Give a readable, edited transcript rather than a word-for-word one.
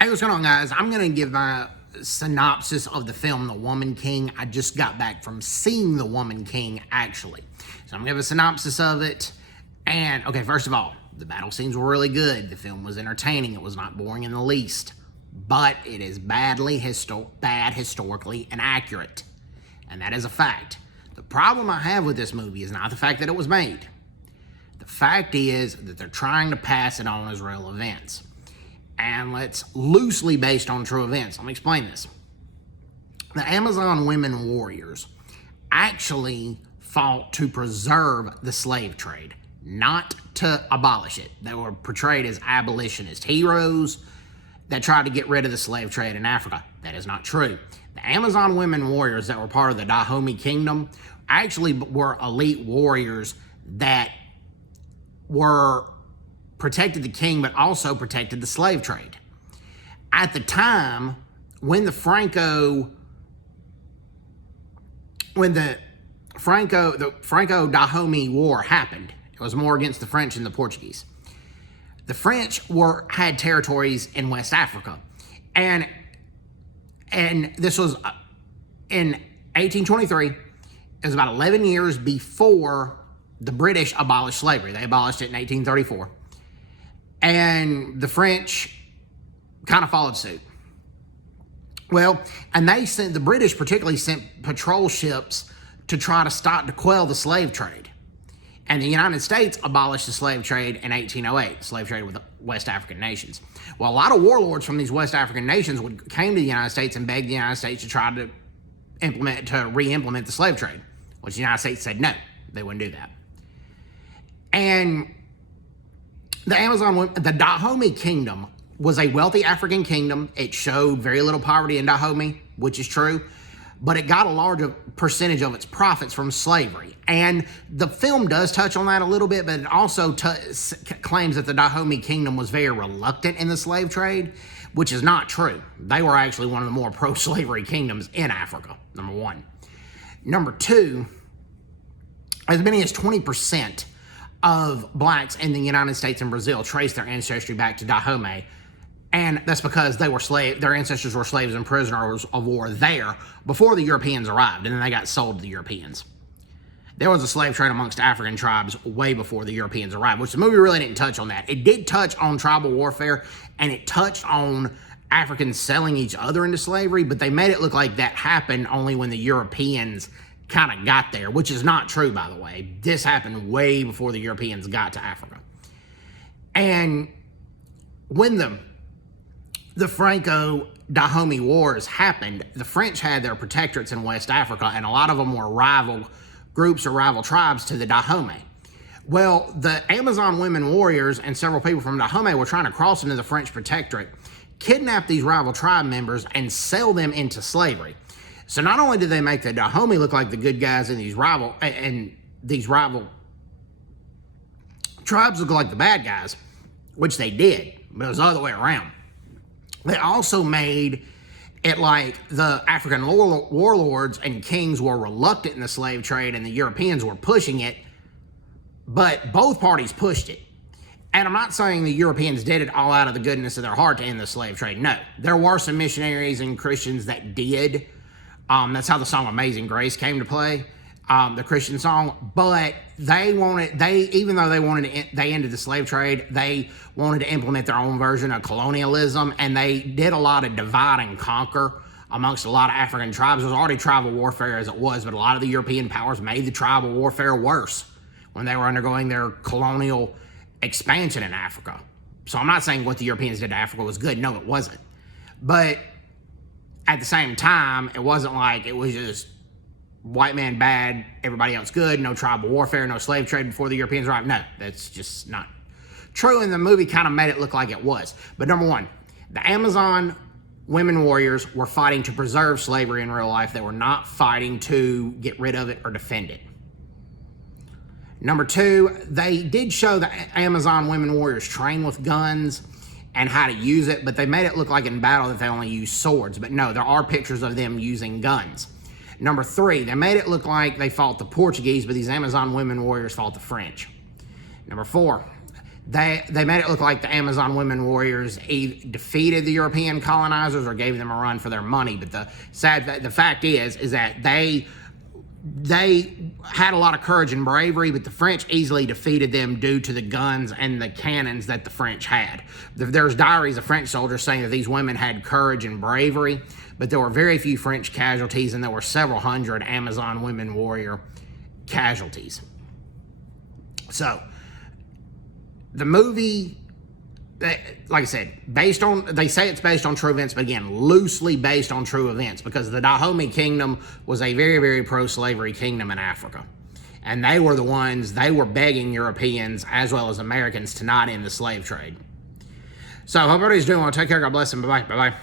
Hey, what's going on, guys? I'm going to give my synopsis of the film The Woman King. I just got back from seeing The Woman King, actually. So I'm going to give a synopsis of it. And, okay, first of all, the battle scenes were really good. The film was entertaining. It was not boring in the least. But it is bad historically inaccurate. And that is a fact. The problem I have with this movie is not the fact that it was made. The fact is that they're trying to pass it on as real events. And it's loosely based on true events. Let me explain this. The Amazon women warriors actually fought to preserve the slave trade, not to abolish it. They were portrayed as abolitionist heroes that tried to get rid of the slave trade in Africa. That is not true. The Amazon women warriors that were part of the Dahomey Kingdom actually were elite warriors that were protected the king, but also protected the slave trade. At the time, when the Franco-Dahomey War happened, it was more against the French and the Portuguese. The French had territories in West Africa, and this was in 1823. It was about 11 years before the British abolished slavery. They abolished it in 1834. And the French kind of followed suit. Well, and the British particularly sent patrol ships to try to quell the slave trade. And the United States abolished the slave trade in 1808, the slave trade with the West African nations. Well, a lot of warlords from these West African nations came to the United States and begged the United States to try to re-implement the slave trade, which the United States said no, they wouldn't do that. And the Dahomey Kingdom was a wealthy African kingdom. It showed very little poverty in Dahomey, which is true, but it got a larger percentage of its profits from slavery. And the film does touch on that a little bit, but it also claims that the Dahomey Kingdom was very reluctant in the slave trade, which is not true. They were actually one of the more pro-slavery kingdoms in Africa, number one. Number two, as many as 20% of blacks in the United States and Brazil trace their ancestry back to Dahomey, and that's because their ancestors were slaves and prisoners of war there before the Europeans arrived, and then they got sold to the Europeans. There was a slave trade amongst African tribes way before the Europeans arrived, which the movie really didn't touch on that. It did touch on tribal warfare, and it touched on Africans selling each other into slavery, but they made it look like that happened only when the Europeans kind of got there, which is not true, by the way. This happened way before the Europeans got to Africa. And when the Franco-Dahomey Wars happened, the French had their protectorates in West Africa, and a lot of them were rival groups or rival tribes to the Dahomey. Well, the Amazon women warriors and several people from Dahomey were trying to cross into the French protectorate, kidnap these rival tribe members, and sell them into slavery. So not only did they make the Dahomey look like the good guys in these rival tribes look like the bad guys, which they did, but it was the other way around. They also made it like the African warlords and kings were reluctant in the slave trade and the Europeans were pushing it, but both parties pushed it. And I'm not saying the Europeans did it all out of the goodness of their heart to end the slave trade. No, there were some missionaries and Christians that did. That's how the song Amazing Grace came to play, the Christian song. But they ended the slave trade. They wanted to implement their own version of colonialism, and they did a lot of divide and conquer amongst a lot of African tribes. There was already tribal warfare as it was, but a lot of the European powers made the tribal warfare worse when they were undergoing their colonial expansion in Africa. So I'm not saying what the Europeans did to Africa was good. No, it wasn't. But at the same time, it wasn't like it was just white man bad, everybody else good, no tribal warfare, no slave trade before the Europeans arrived. No, that's just not true, and the movie kind of made it look like it was. But number one, the Amazon women warriors were fighting to preserve slavery in real life. They were not fighting to get rid of it or defend it. Number two, they did show the Amazon women warriors train with guns and how to use it, but they made it look like in battle that they only use swords. But no, there are pictures of them using guns. Number three, they made it look like they fought the Portuguese, but these Amazon women warriors fought the French. Number four, They made it look like the Amazon women warriors defeated the European colonizers or gave them a run for their money. But the fact is that they had a lot of courage and bravery, but the French easily defeated them due to the guns and the cannons that the French had. There's diaries of French soldiers saying that these women had courage and bravery, but there were very few French casualties, and there were several hundred Amazon women warrior casualties. So, the movie, like I said, they say it's based on true events, but again, loosely based on true events, because the Dahomey Kingdom was a very, very pro-slavery kingdom in Africa. And they were begging Europeans as well as Americans to not end the slave trade. So, hope everybody's doing well. Take care. God bless, and bye-bye. Bye-bye.